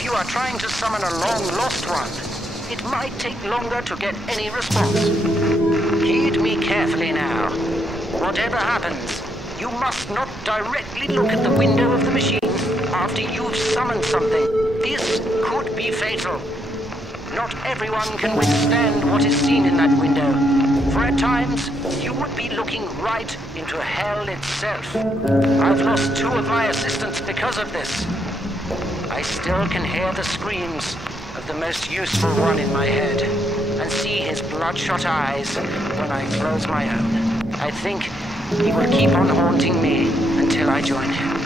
If you are trying to summon a long-lost one, it might take longer to get any response. Heed me carefully now. Whatever happens, you must not directly look at the window of the machine after you've summoned something. This could be fatal. Not everyone can withstand what is seen in that window, for at times you would be looking right into hell itself. I've lost 2 of my assistants because of this. I still can hear the screams of the most useful one in my head, and see his bloodshot eyes when I close my own. I think he will keep on haunting me until I join him.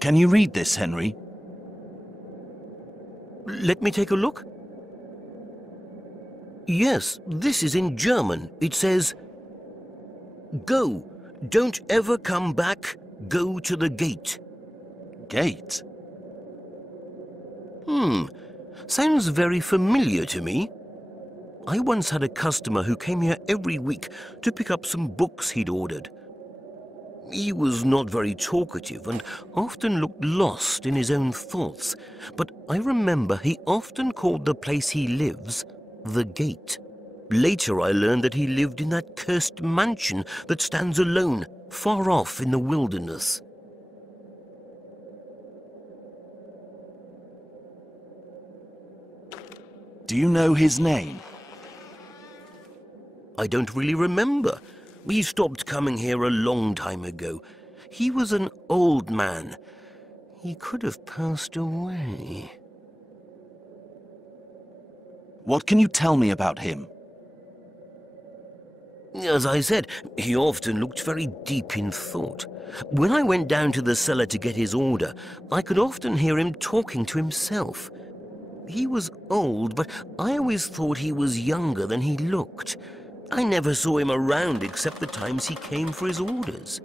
Can you read this, Henry? Let me take a look. Yes, this is in German. It says, "Go, don't ever come back, go to the gate." Gate? Sounds very familiar to me. I once had a customer who came here every week to pick up some books he'd ordered. He was not very talkative and often looked lost in his own thoughts, but I remember he often called the place he lives the Gate. Later I learned that he lived in that cursed mansion that stands alone, far off in the wilderness. Do you know his name? I don't really remember. He stopped coming here a long time ago. He was an old man. He could have passed away. What can you tell me about him? As I said, he often looked very deep in thought. When I went down to the cellar to get his order, I could often hear him talking to himself. He was old, but I always thought he was younger than he looked. I never saw him around except the times he came for his orders.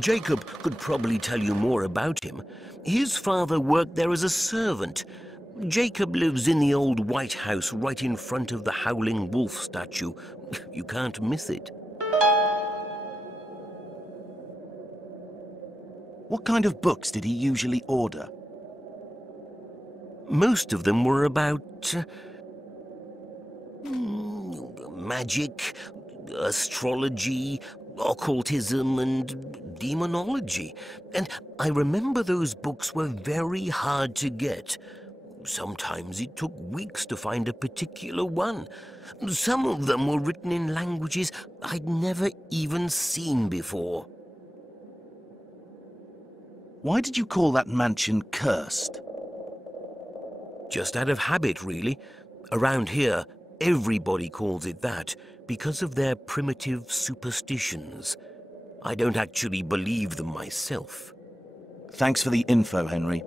Jacob could probably tell you more about him. His father worked there as a servant. Jacob lives in the old White House right in front of the Howling Wolf statue. You can't miss it. What kind of books did he usually order? Most of them were about magic, astrology, occultism, and demonology. And I remember those books were very hard to get. Sometimes it took weeks to find a particular one. Some of them were written in languages I'd never even seen before. Why did you call that mansion cursed? Just out of habit, really. Around here, everybody calls it that because of their primitive superstitions. I don't actually believe them myself. Thanks for the info, Henry.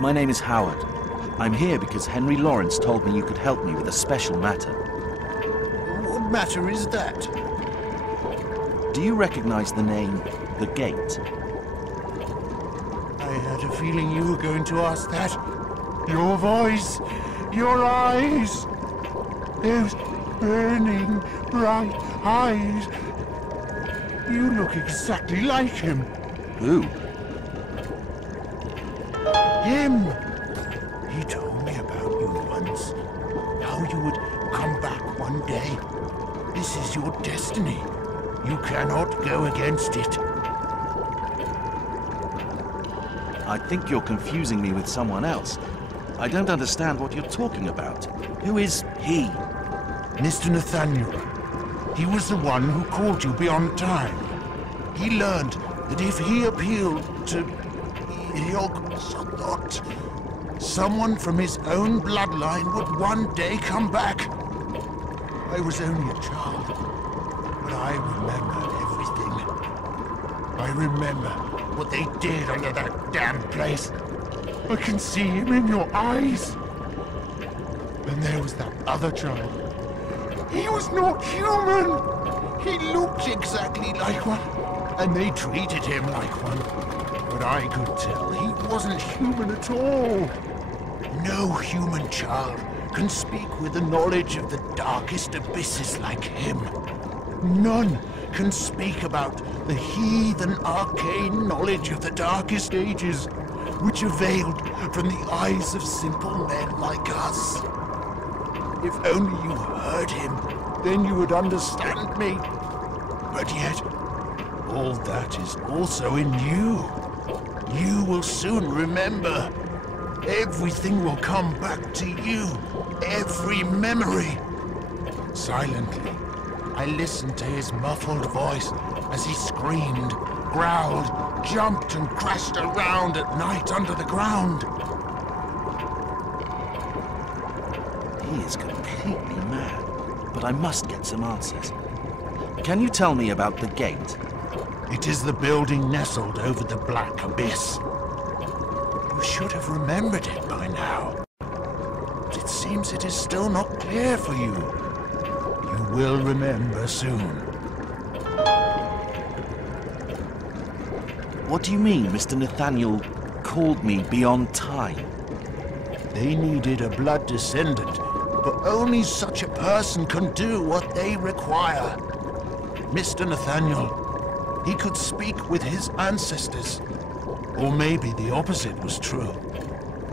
My name is Howard. I'm here because Henry Lawrence told me you could help me with a special matter. What matter is that? Do you recognize the name The Gate? I had a feeling you were going to ask that. Your voice, your eyes, those burning, bright eyes. You look exactly like him. Who? Him! He told me about you once. How you would come back one day. This is your destiny. You cannot go against it. I think you're confusing me with someone else. I don't understand what you're talking about. Who is he? Mr. Nathaniel. He was the one who called you beyond time. He learned that if he appealed to Yog-Sothoth, someone from his own bloodline would one day come back. I was only a child, but I remember everything. I remember what they did under that damn place. I can see him in your eyes. And there was that other child. He was not human. He looked exactly like one, and they treated him like one. But I could tell he wasn't human at all. No human child can speak with the knowledge of the darkest abysses like him. None can speak about the heathen arcane knowledge of the darkest ages, which availed from the eyes of simple men like us. If only you heard him, then you would understand me. But yet, all that is also in you. You will soon remember. Everything will come back to you. Every memory. Silently, I listened to his muffled voice as he screamed, growled, jumped and crashed around at night under the ground. He is completely mad, but I must get some answers. Can you tell me about the gate? It is the building nestled over the Black Abyss. You should have remembered it by now. But it seems it is still not clear for you. You will remember soon. What do you mean Mr. Nathaniel called me beyond time? They needed a blood descendant, but only such a person can do what they require. Mr. Nathaniel, he could speak with his ancestors. Or maybe the opposite was true.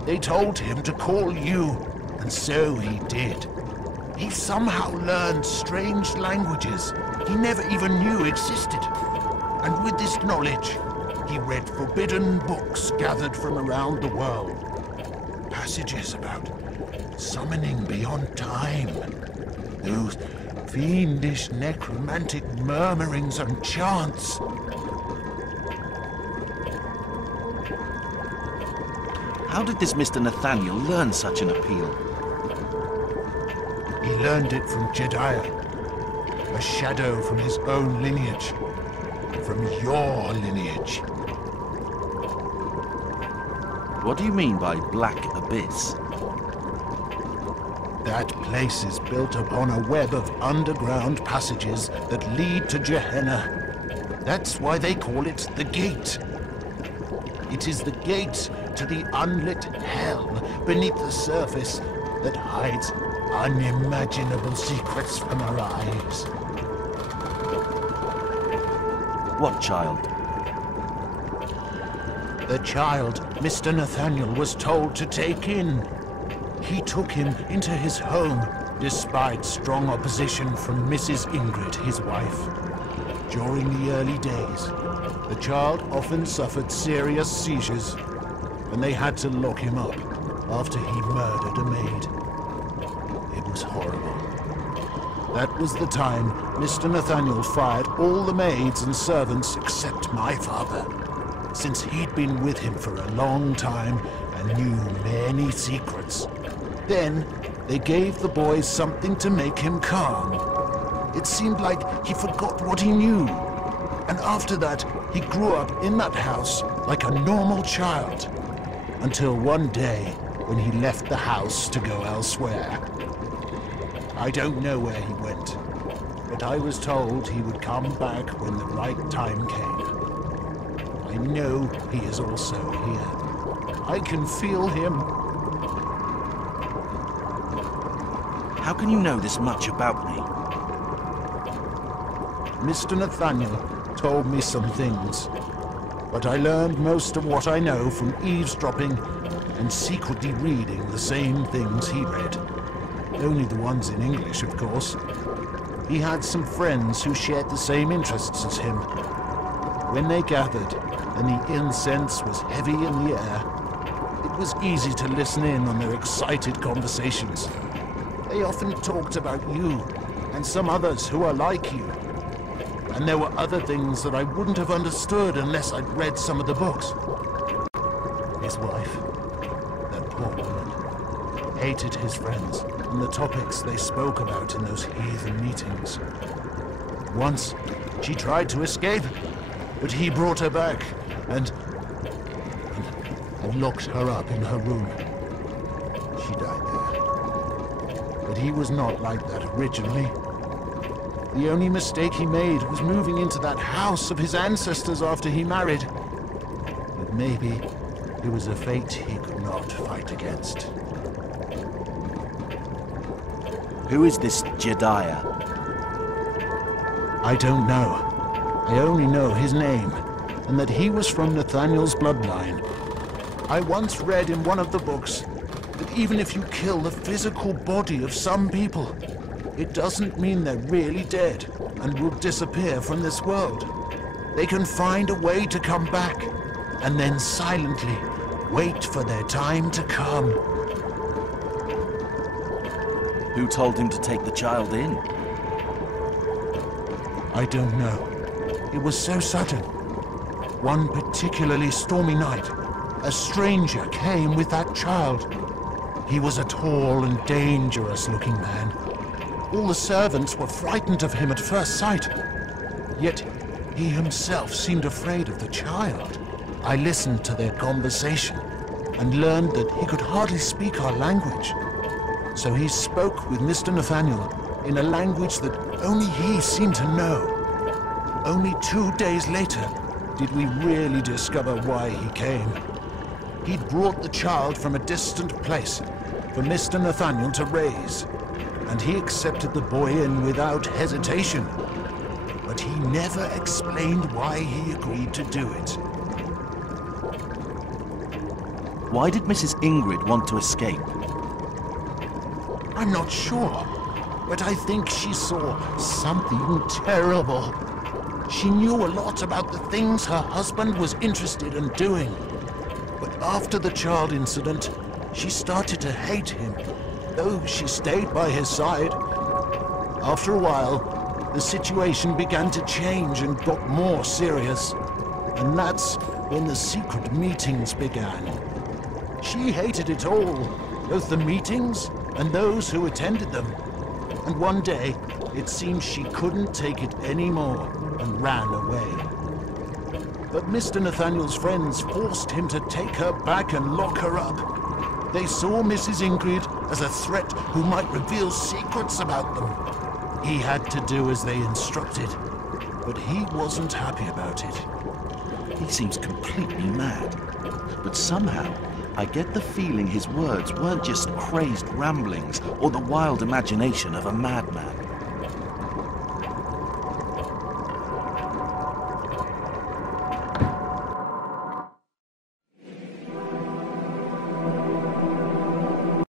They told him to call you, and so he did. He somehow learned strange languages he never even knew existed. And with this knowledge, he read forbidden books gathered from around the world. Passages about summoning beyond time. Those fiendish necromantic murmurings and chants. How did this Mr. Nathaniel learn such an appeal? He learned it from Jedediah, a shadow from his own lineage, from your lineage. What do you mean by Black Abyss? That place is built upon a web of underground passages that lead to Gehenna. That's why they call it the Gate. It is the gate to the unlit hell beneath the surface that hides unimaginable secrets from our eyes. What child? The child Mr. Nathaniel was told to take in. He took him into his home, despite strong opposition from Mrs. Ingrid, his wife. During the early days, the child often suffered serious seizures, and they had to lock him up after he murdered a maid. It was horrible. That was the time Mr. Nathaniel fired all the maids and servants except my father, since he'd been with him for a long time and knew many secrets. Then, they gave the boy something to make him calm. It seemed like he forgot what he knew. And after that, he grew up in that house like a normal child. until one day when he left the house to go elsewhere. I don't know where he went, but I was told he would come back when the right time came. I know he is also here. I can feel him. How can you know this much about me? Mr. Nathaniel told me some things, but I learned most of what I know from eavesdropping and secretly reading the same things he read. Only the ones in English, of course. He had some friends who shared the same interests as him. When they gathered and the incense was heavy in the air, it was easy to listen in on their excited conversations. They often talked about you and some others who are like you. And there were other things that I wouldn't have understood unless I'd read some of the books. His wife, that poor woman, hated his friends and the topics they spoke about in those heathen meetings. Once, she tried to escape, but he brought her back and locked her up in her room. She died there. But he was not like that originally. The only mistake he made was moving into that house of his ancestors after he married. But maybe it was a fate he could not fight against. Who is this Jedediah? I don't know. I only know his name, and that he was from Nathaniel's bloodline. I once read in one of the books that even if you kill the physical body of some people, it doesn't mean they're really dead and will disappear from this world. They can find a way to come back, and then silently wait for their time to come. Who told him to take the child in? I don't know. It was so sudden. One particularly stormy night, a stranger came with that child. He was a tall and dangerous-looking man. All the servants were frightened of him at first sight. Yet he himself seemed afraid of the child. I listened to their conversation and learned that he could hardly speak our language. So he spoke with Mr. Nathaniel in a language that only he seemed to know. Only 2 days later did we really discover why he came. He'd brought the child from a distant place for Mr. Nathaniel to raise, and he accepted the boy in without hesitation. But he never explained why he agreed to do it. Why did Mrs. Ingrid want to escape? I'm not sure, but I think she saw something terrible. She knew a lot about the things her husband was interested in doing. But after the child incident, she started to hate him, though she stayed by his side. After a while, the situation began to change and got more serious. And that's when the secret meetings began. She hated it all, both the meetings and those who attended them. And one day, it seemed she couldn't take it anymore and ran away. But Mr. Nathaniel's friends forced him to take her back and lock her up. They saw Mrs. Ingrid as a threat who might reveal secrets about them. He had to do as they instructed, but he wasn't happy about it. He seems completely mad. But somehow, I get the feeling his words weren't just crazed ramblings or the wild imagination of a madman.